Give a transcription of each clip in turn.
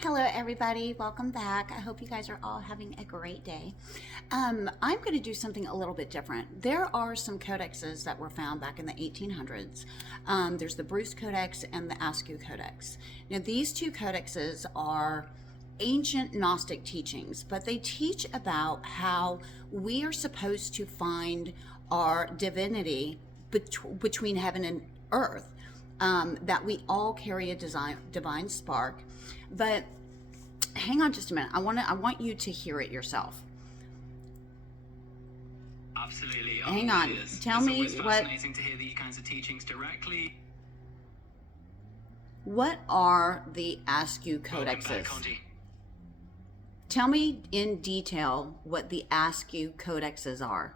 Hello, everybody. Welcome back. I hope you guys are all having a great day. I'm going to do something a little bit different. There are some codexes that were found back in the 1800s. There's the Bruce Codex and the Askew Codex. Now, these two codexes are ancient Gnostic teachings, but they teach about how we are supposed to find our divinity between heaven and earth. That we all carry a divine spark. But hang on just a minute. I want you to hear it yourself. Absolutely. Hang on. Tell me it's fascinating to hear these kinds of teachings directly. What are the Askew codexes? Tell me in detail what the Askew codexes are.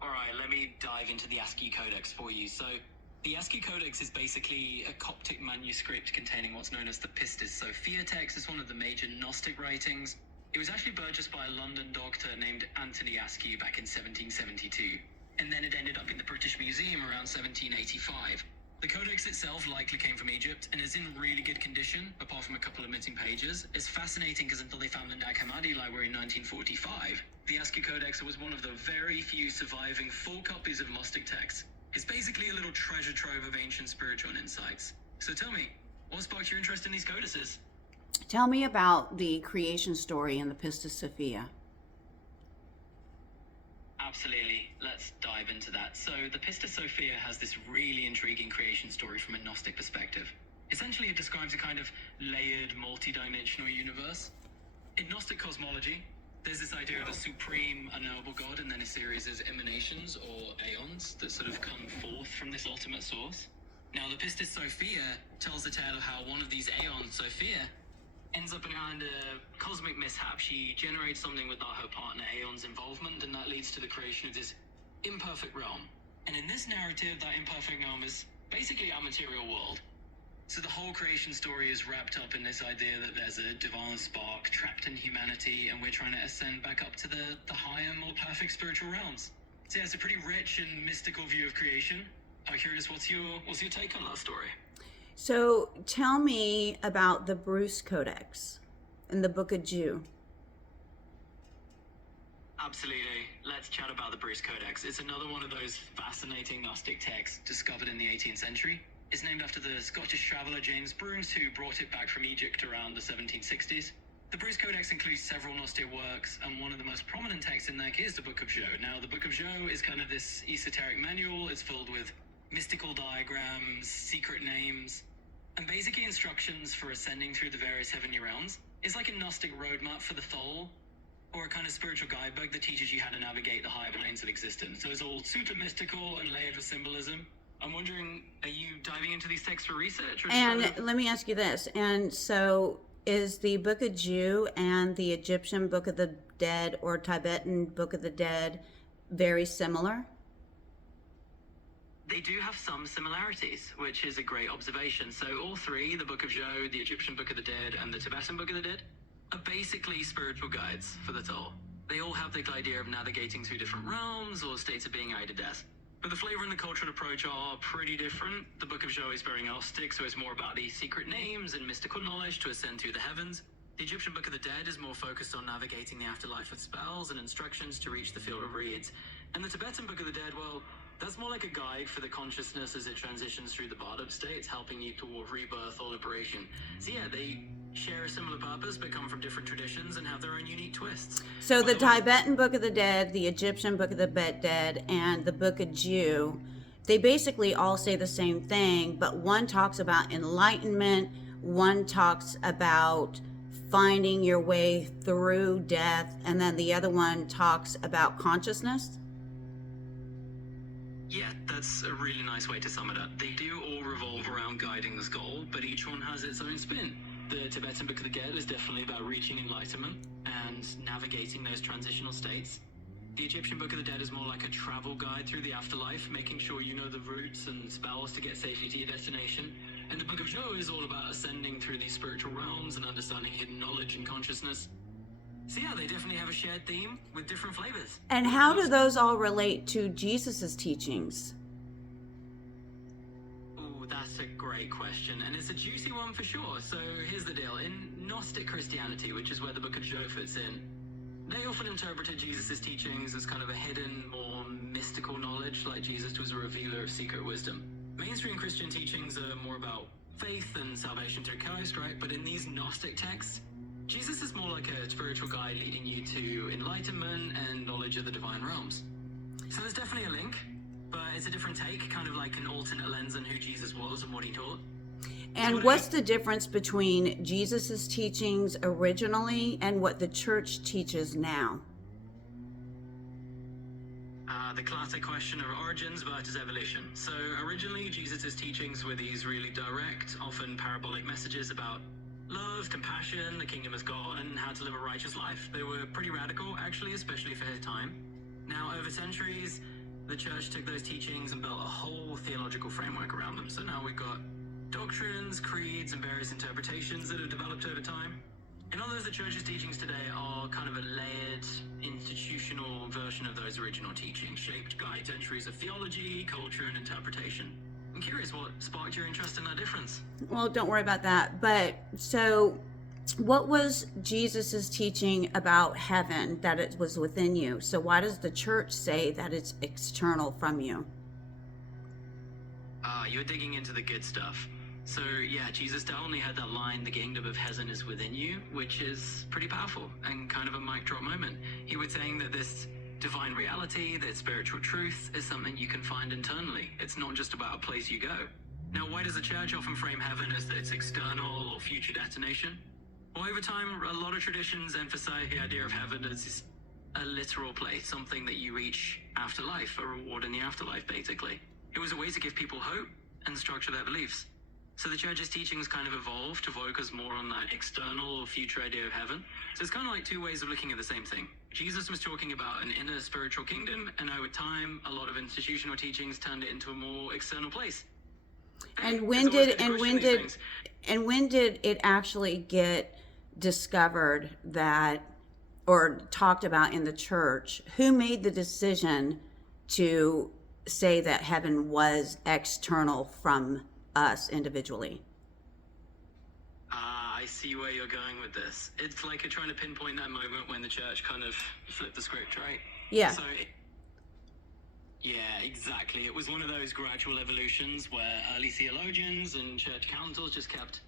All right, let me dive into the Askew Codex for you. So, the Askew Codex is basically a Coptic manuscript containing what's known as the Pistis Sophia text. It's one of the major Gnostic writings. It was actually purchased by a London doctor named Anthony Askew back in 1772, and then it ended up in the British Museum around 1785. The codex itself likely came from Egypt and is in really good condition, apart from a couple of missing pages. It's fascinating because until they found the Nag Hammadi library in 1945, the Askew Codex was one of the very few surviving full copies of Gnostic texts. It's basically a little treasure trove of ancient spiritual insights. So tell me, what sparked your interest in these codices? Tell me about the creation story in the Pistis Sophia. Absolutely. Let's dive into that. So the Pistis Sophia has this really intriguing creation story from a Gnostic perspective. Essentially, it describes a kind of layered, multi-dimensional universe. In Gnostic cosmology, there's this idea of a supreme, unknowable God and then a series of emanations or aeons that sort of come forth from this ultimate source. Now, the Pistis Sophia tells the tale of how one of these aeons, Sophia, ends up in a cosmic mishap. She generates something without her partner Aeon's involvement, and that leads to the creation of this imperfect realm. And in this narrative, that imperfect realm is basically our material world. So the whole creation story is wrapped up in this idea that there's a divine spark trapped in humanity, and we're trying to ascend back up to the higher, more perfect spiritual realms. So yeah, it's a pretty rich and mystical view of creation. I'm curious, what's your take on that story? So tell me about the Bruce Codex and the Book of Jude. Absolutely. Let's chat about the Bruce Codex. It's another one of those fascinating Gnostic texts discovered in the 18th century. It's named after the Scottish traveller James Bruce, who brought it back from Egypt around the 1760s. The Bruce Codex includes several Gnostic works, and one of the most prominent texts in there is the Book of Jude. Now, the Book of Jude is kind of this esoteric manual. It's filled with mystical diagrams, secret names, and basically instructions for ascending through the various heavenly realms. It's like a Gnostic roadmap for the soul, or a kind of spiritual guidebook that teaches you how to navigate the higher planes of existence. So it's all super mystical and layered with symbolism. I'm wondering, are you diving into these texts for research? And let me ask you this. And so is the Book of Jude and the Egyptian Book of the Dead or Tibetan Book of the Dead very similar? They do have some similarities, which is a great observation. So all three, the Book of Jude, the Egyptian Book of the Dead, and the Tibetan Book of the Dead, are basically spiritual guides for the soul. They all have the idea of navigating through different realms or states of being out of death. But the flavor and the cultural approach are pretty different. The Book of Jude is very Gnostic, so it's more about the secret names and mystical knowledge to ascend through the heavens. The Egyptian Book of the Dead is more focused on navigating the afterlife with spells and instructions to reach the field of reeds. And the Tibetan Book of the Dead, well, that's more like a guide for the consciousness as it transitions through the bottom states, helping you toward rebirth or liberation. So yeah, they share a similar purpose, but come from different traditions and have their own unique twists. So the Tibetan Book of the Dead, the Egyptian Book of the Dead, and the Book of Jude, they basically all say the same thing, but one talks about enlightenment, one talks about finding your way through death, and then the other one talks about consciousness. Yeah, that's a really nice way to sum it up. They do all revolve around guiding this goal, but each one has its own spin. The Tibetan Book of the Dead is definitely about reaching enlightenment and navigating those transitional states. The Egyptian Book of the Dead is more like a travel guide through the afterlife, making sure you know the routes and spells to get safely to your destination. And the Book of Jude is all about ascending through these spiritual realms and understanding hidden knowledge and consciousness. So yeah, they definitely have a shared theme with different flavors. And how do those all relate to Jesus's teachings? Oh, that's It's a great question, and it's a juicy one for sure. So here's the deal. In Gnostic Christianity, which is where the book of Job fits in, they often interpreted Jesus' teachings as kind of a hidden, more mystical knowledge, like Jesus was a revealer of secret wisdom. Mainstream Christian teachings are more about faith and salvation through Christ, right? But in these Gnostic texts, Jesus is more like a spiritual guide leading you to enlightenment and knowledge of the divine realms. So there's definitely a link, but it's a different take, kind of like an alternate lens on who Jesus was and what he taught. And what's the difference between Jesus's teachings originally and what the church teaches now? The classic question of origins versus evolution. So originally, Jesus' teachings were these really direct, often parabolic messages about love, compassion, the kingdom of God, and how to live a righteous life. They were pretty radical, actually, especially for his time. Now, over centuries, the church took those teachings and built a whole theological framework around them. So now we've got doctrines, creeds, and various interpretations that have developed over time. In others, the church's teachings today are kind of a layered, institutional version of those original teachings, shaped by centuries of theology, culture, and interpretation. I'm curious what sparked your interest in that difference. Well, don't worry about that. But so what was Jesus's teaching about heaven, that it was within you? So why does the church say that it's external from you? You're digging into the good stuff. So yeah, Jesus definitely had that line, the kingdom of heaven is within you, which is pretty powerful and kind of a mic drop moment. He was saying that this divine reality, that spiritual truth, is something you can find internally. It's not just about a place you go. Now, why does the church often frame heaven as its external or future destination? Well, over time, a lot of traditions emphasize the idea of heaven as a literal place, something that you reach after life, a reward in the afterlife, basically. It was a way to give people hope and structure their beliefs. So the church's teachings kind of evolved to focus more on that external or future idea of heaven. So it's kind of like two ways of looking at the same thing. Jesus was talking about an inner spiritual kingdom, and over time, a lot of institutional teachings turned it into a more external place. And when did it actually get discovered that, or talked about in the church? Who made the decision to say that heaven was external from us individually? I see where you're going with this. It's like you're trying to pinpoint that moment when the church kind of flipped the script, right? Yeah. Yeah, exactly. It was one of those gradual evolutions where early theologians and church councils just kept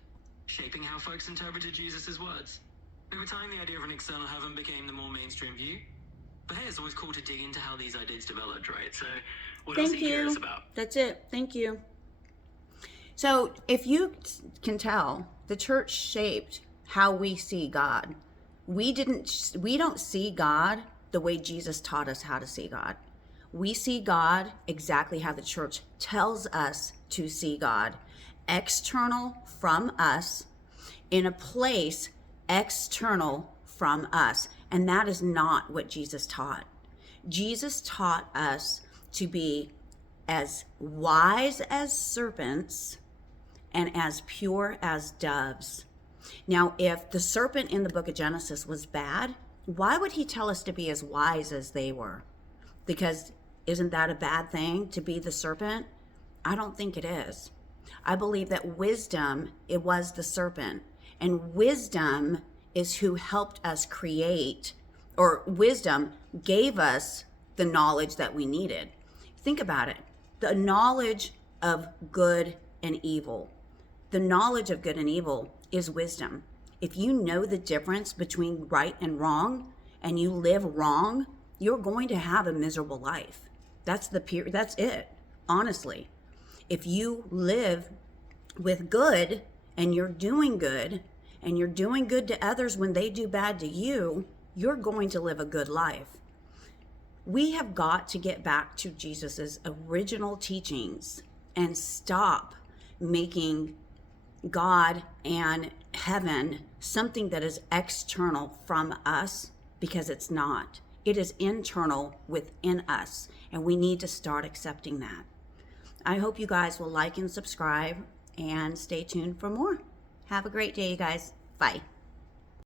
shaping how folks interpreted Jesus' words. Over time, the idea of an external heaven became the more mainstream view. But hey, it's always cool to dig into how these ideas developed, right? So what else are you curious about? That's it. Thank you. So if you can tell, the church shaped how we see God. We don't see God the way Jesus taught us how to see God. We see God exactly how the church tells us to see God. External from us, in a place external from us. And that is not what Jesus taught. Jesus taught us to be as wise as serpents and as pure as doves. Now, if the serpent in the book of Genesis was bad, why would he tell us to be as wise as they were? Because isn't that a bad thing, to be the serpent? I don't think it is. I believe that wisdom, it was the serpent. And wisdom is who helped us create, or wisdom gave us the knowledge that we needed. Think about it. The knowledge of good and evil. The knowledge of good and evil is wisdom. If you know the difference between right and wrong, and you live wrong, you're going to have a miserable life. That's it, honestly. If you live with good, and you're doing good to others when they do bad to you, you're going to live a good life. We have got to get back to Jesus's original teachings and stop making God and heaven something that is external from us, because it's not. It is internal within us, and we need to start accepting that. I hope you guys will like and subscribe and stay tuned for more. Have a great day, you guys. Bye.